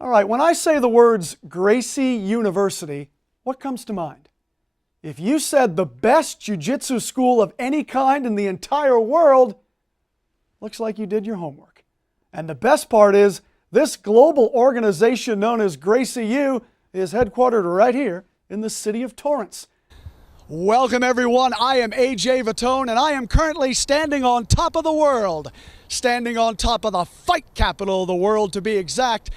All right, when I say the words Gracie University, what comes to mind? If you said the best jiu-jitsu school of any kind in the entire world, looks like you did your homework. And the best part is, this global organization known as Gracie U is headquartered right here in the city of Torrance. Welcome everyone, I am AJ Vitone and I am currently standing on top of the world. Standing on top of the fight capital of the world to be exact.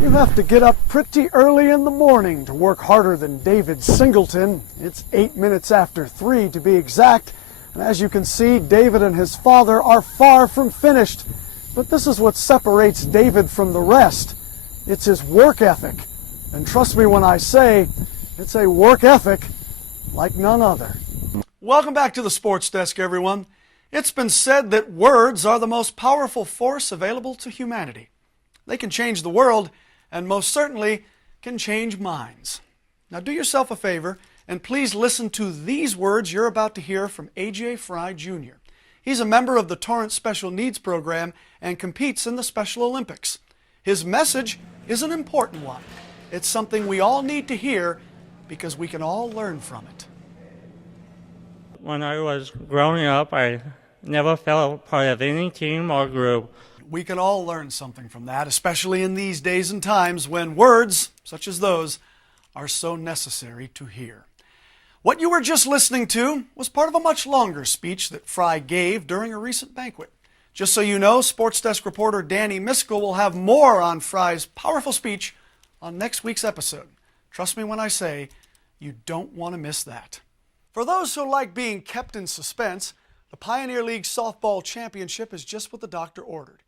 You have to get up pretty early in the morning to work harder than David Singleton. It's 8 minutes after 3 to be exact. And as you can see, David and his father are far from finished. But this is what separates David from the rest. It's his work ethic. And trust me when I say, it's a work ethic like none other. Welcome back to the Sports Desk, everyone. It's been said that words are the most powerful force available to humanity. They can change the world, and most certainly can change minds. Now do yourself a favor, and please listen to these words you're about to hear from A.J. Fry Jr. He's a member of the Torrance Special Needs Program and competes in the Special Olympics. His message is an important one. It's something we all need to hear because we can all learn from it. When I was growing up, I never felt part of any team or group. We can all learn something from that, especially in these days and times when words, such as those, are so necessary to hear. What you were just listening to was part of a much longer speech that Fry gave during a recent banquet. Just so you know, Sports Desk reporter Danny Miskell will have more on Fry's powerful speech on next week's episode. Trust me when I say, you don't want to miss that. For those who like being kept in suspense, the Pioneer League Softball Championship is just what the doctor ordered.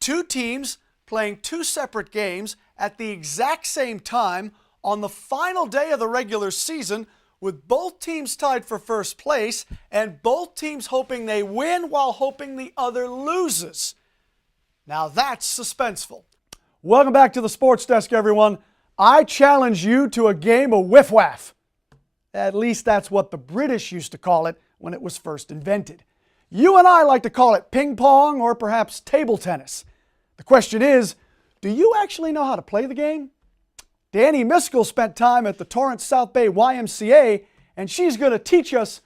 2 teams playing 2 separate games at the exact same time on the final day of the regular season, with both teams tied for first place and both teams hoping they win while hoping the other loses. Now that's suspenseful. Welcome back to the Sports Desk, everyone. I challenge you to a game of whiff-waff. At least that's what the British used to call it when it was first invented. You and I like to call it ping pong or perhaps table tennis. The question is, do you actually know how to play the game? Danny Miskell spent time at the Torrance South Bay YMCA, and she's going to teach us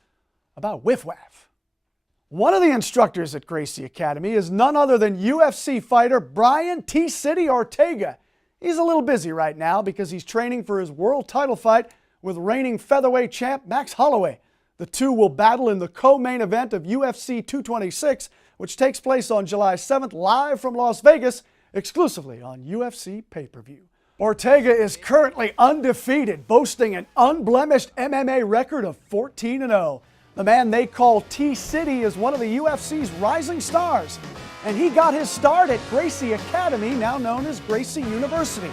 about whiff-waff. One of the instructors at Gracie Academy is none other than UFC fighter Brian T-City Ortega. He's a little busy right now because he's training for his world title fight with reigning featherweight champ Max Holloway. The two will battle in the co-main event of UFC 226, which takes place on July 7th live from Las Vegas, exclusively on UFC pay-per-view. Ortega is currently undefeated, boasting an unblemished MMA record of 14-0. The man they call T-City is one of the UFC's rising stars, and he got his start at Gracie Academy, now known as Gracie University.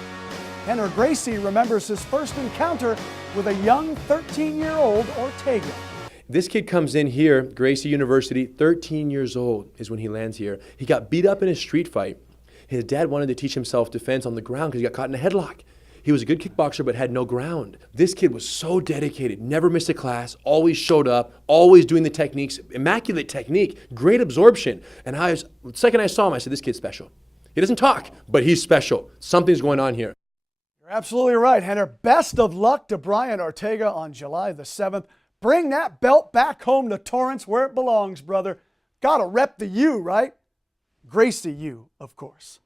Henry Gracie remembers his first encounter with a young 13-year-old Ortega. This kid comes in here, Gracie University, 13 years old is when he lands here. He got beat up in a street fight. His dad wanted to teach him self-defense on the ground because he got caught in a headlock. He was a good kickboxer but had no ground. This kid was so dedicated, never missed a class, always showed up, always doing the techniques, immaculate technique, great absorption. And the second I saw him, I said, this kid's special. He doesn't talk, but he's special. Something's going on here. You're absolutely right, Henry. Best of luck to Brian Ortega on July the 7th. Bring that belt back home to Torrance where it belongs, brother. Gotta rep the U, right? Gracie U, of course.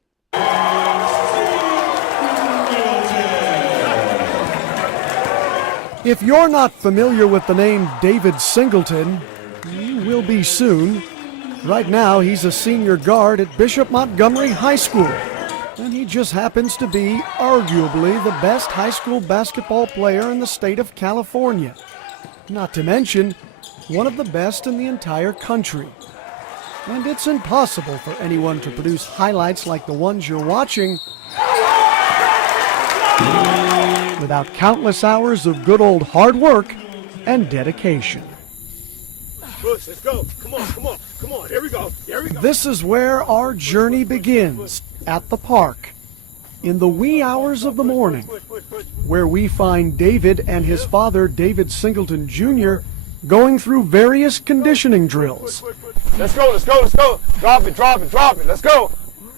If you're not familiar with the name David Singleton, you will be soon. Right now, he's a senior guard at Bishop Montgomery High School. And he just happens to be arguably the best high school basketball player in the state of California. Not to mention, one of the best in the entire country. And it's impossible for anyone to produce highlights like the ones you're watching without countless hours of good old hard work and dedication. Push, let's go. Come on. Here we go. This is where our journey begins, at the park, in the wee hours of the morning, where we find David and his father, David Singleton Jr., going through various conditioning drills. Let's go. Drop it. Let's go.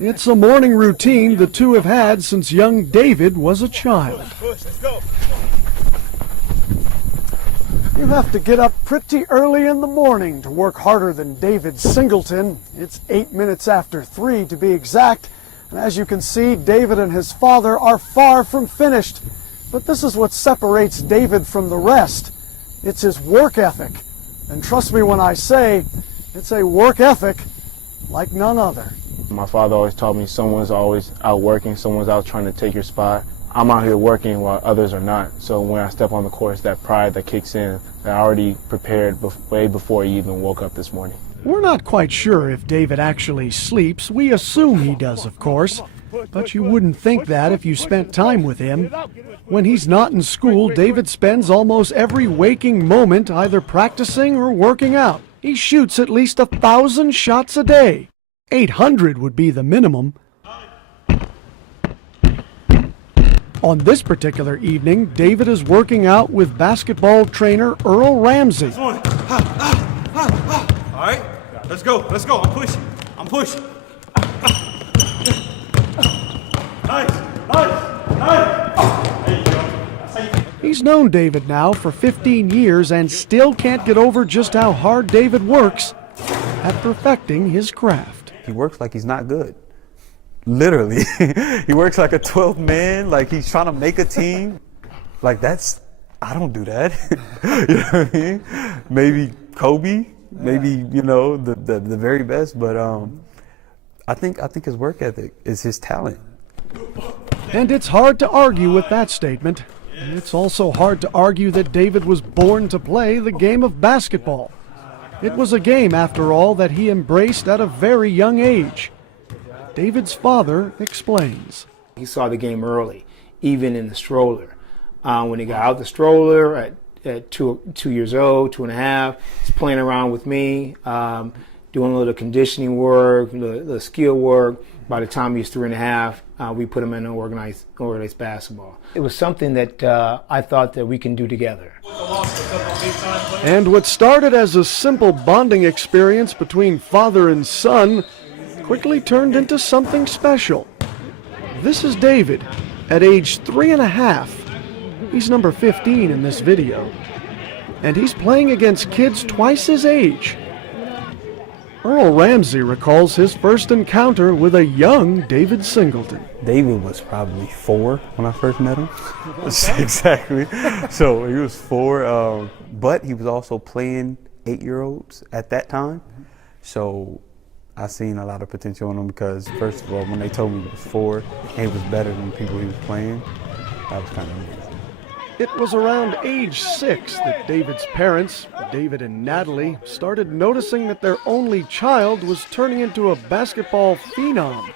It's a morning routine the two have had since young David was a child. Push, let's go. You have to get up pretty early in the morning to work harder than David Singleton. It's 8 minutes after 3 to be exact. And as you can see, David and his father are far from finished. But this is what separates David from the rest. It's his work ethic. And trust me when I say, it's a work ethic like none other. My father always taught me someone's always out working, someone's out trying to take your spot. I'm out here working while others are not. So when I step on the course, that pride that kicks in, that I already prepared way before he even woke up this morning. We're not quite sure if David actually sleeps. We assume he does, of course. But you wouldn't think that if you spent time with him. When he's not in school, David spends almost every waking moment either practicing or working out. He shoots at least 1,000 shots a day. 800 would be the minimum. On this particular evening, David is working out with basketball trainer Earl Ramsey. All right, let's go. I'm pushing. Nice. There you go. He's known David now for 15 years and still can't get over just how hard David works at perfecting his craft. He works like he's not good. Literally. He works like a 12th man, like he's trying to make a team. Like I don't do that. You know what I mean? Maybe Kobe, maybe, the very best, but I think his work ethic is his talent. And it's hard to argue with that statement. It's also hard to argue that David was born to play the game of basketball. It was a game, after all, that he embraced at a very young age. David's father explains. He saw the game early, even in the stroller. When he got out the stroller at 2 years old, 2.5, he's playing around with me, doing a little conditioning work, a little skill work. By the time he was 3.5, we put him in organized basketball. It was something that I thought that we can do together. And what started as a simple bonding experience between father and son quickly turned into something special. This is David at age 3.5. He's number 15 in this video. And he's playing against kids twice his age. Earl Ramsey recalls his first encounter with a young David Singleton. David was probably 4 when I first met him. Exactly. So he was 4, but he was also playing 8-year-olds at that time. So I seen a lot of potential in him because, first of all, when they told me he was 4 and he was better than the people he was playing, that was kind of amazing. It was around age 6 that David's parents, David and Natalie, started noticing that their only child was turning into a basketball phenom.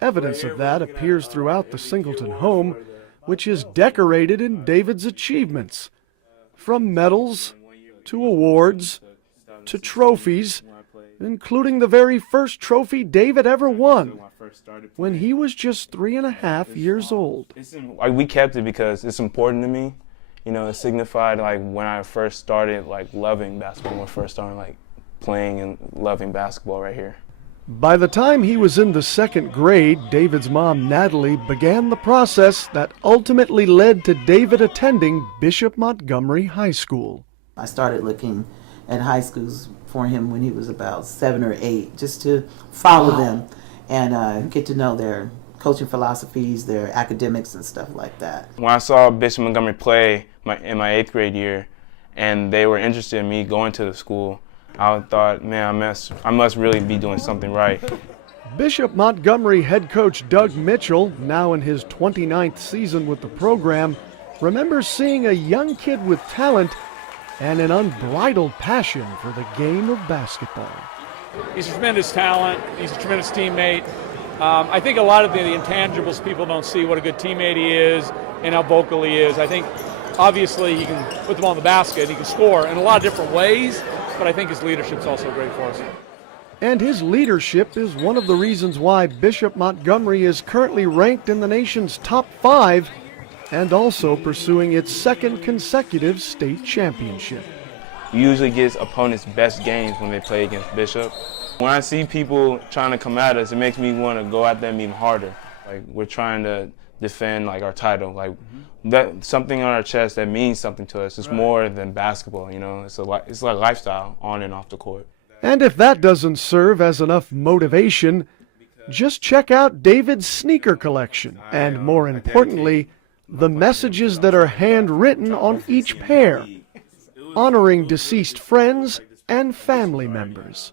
Evidence of that appears throughout the Singleton home, which is decorated in David's achievements. From medals, to awards, to trophies, including the very first trophy David ever won, when he was just 3.5 years old. We kept it because it's important to me. It signified when I first started loving basketball, when I first started playing and loving basketball right here. By the time he was in the 2nd grade, David's mom, Natalie, began the process that ultimately led to David attending Bishop Montgomery High School. I started looking at high schools for him when he was about 7 or 8, just to follow them and get to know their coaching philosophies, their academics and stuff like that. When I saw Bishop Montgomery play in my 8th grade year, and they were interested in me going to the school, I thought, man, I must really be doing something right. Bishop Montgomery head coach Doug Mitchell, now in his 29th season with the program, remembers seeing a young kid with talent and an unbridled passion for the game of basketball. He's a tremendous talent. He's a tremendous teammate. I think a lot of the intangibles people don't see what a good teammate he is and how vocal he is. I think obviously he can put the ball in the basket. He can score in a lot of different ways, but I think his leadership's also great for us. And his leadership is one of the reasons why Bishop Montgomery is currently ranked in the nation's top 5 and also pursuing its 2nd consecutive state championship. We usually get opponents' best games when they play against Bishop, When I see people trying to come at us, it makes me want to go at them even harder. Like, we're trying to defend like our title, like that something on our chest that means something to us. It's more than basketball, you know. It's like lifestyle on and off the court. And if that doesn't serve as enough motivation, just check out David's sneaker collection, and more importantly, the messages that are handwritten on each pair, honoring deceased friends and family members.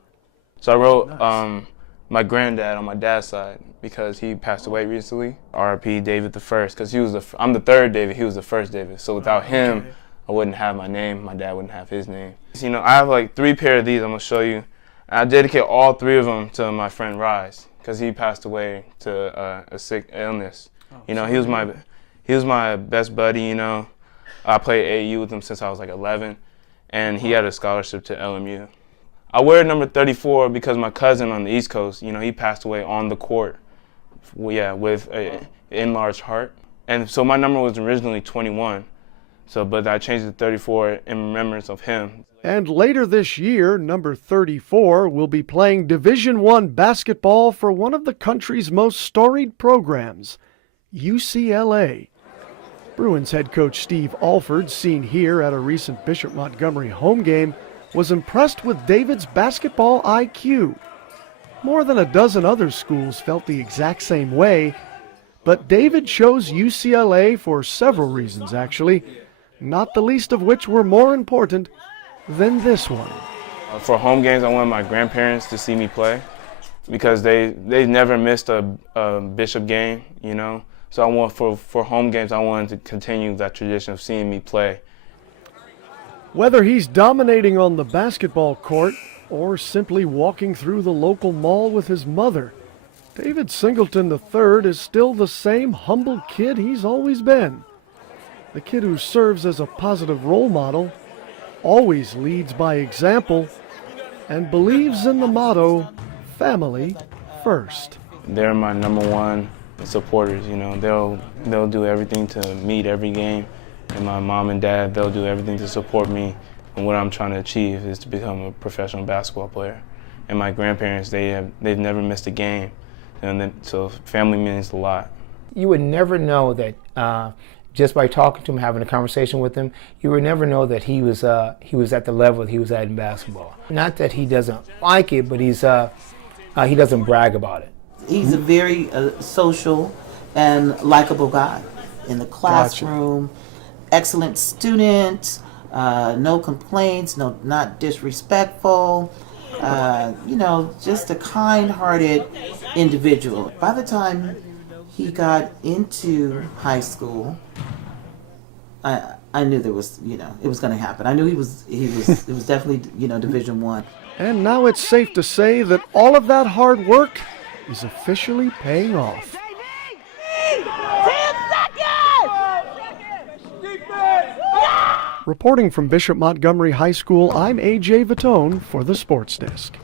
So I wrote my granddad on my dad's side because he passed away recently. R.I.P. David the First, because I'm the third David, he was the first David. So without him, I wouldn't have my name, my dad wouldn't have his name. You know, I have like 3 pair of these I'm gonna show you. And I dedicate all 3 of them to my friend Rise, because he passed away to a sick illness. You know, he was my best buddy, you know. I played AAU with him since I was like 11, and he had a scholarship to LMU. I wear number 34 because my cousin on the East Coast, you know, he passed away on the court, with an enlarged heart. And so my number was originally 21, but I changed it to 34 in remembrance of him. And later this year, number 34 will be playing Division I basketball for one of the country's most storied programs, UCLA. Bruins head coach Steve Alford, seen here at a recent Bishop Montgomery home game, was impressed with David's basketball IQ. More than a dozen other schools felt the exact same way, but David chose UCLA for several reasons, actually, not the least of which were more important than this one. For home games, I wanted my grandparents to see me play because they never missed a Bishop game, you know. So I want for home games, I wanted to continue that tradition of seeing me play. Whether he's dominating on the basketball court or simply walking through the local mall with his mother, David Singleton III is still the same humble kid he's always been. The kid who serves as a positive role model, always leads by example, and believes in the motto, family first. They're my #1 supporters, you know. They'll do everything to meet every game. And my mom and dad, they'll do everything to support me. And what I'm trying to achieve is to become a professional basketball player. And my grandparents, they've never missed a game. And so family means a lot. You would never know that just by talking to him, having a conversation with him, you would never know that he was at the level that he was at in basketball. Not that he doesn't like it, but he doesn't brag about it. He's a very social and likable guy in the classroom. Gotcha. Excellent student, no complaints, not disrespectful, you know, just a kind-hearted individual. By the time he got into high school, I knew there was, you know, it was going to happen. I knew it was definitely, you know, Division I. And now it's safe to say that all of that hard work is officially paying off. Reporting from Bishop Montgomery High School, I'm A.J. Vitone for the Sports Desk.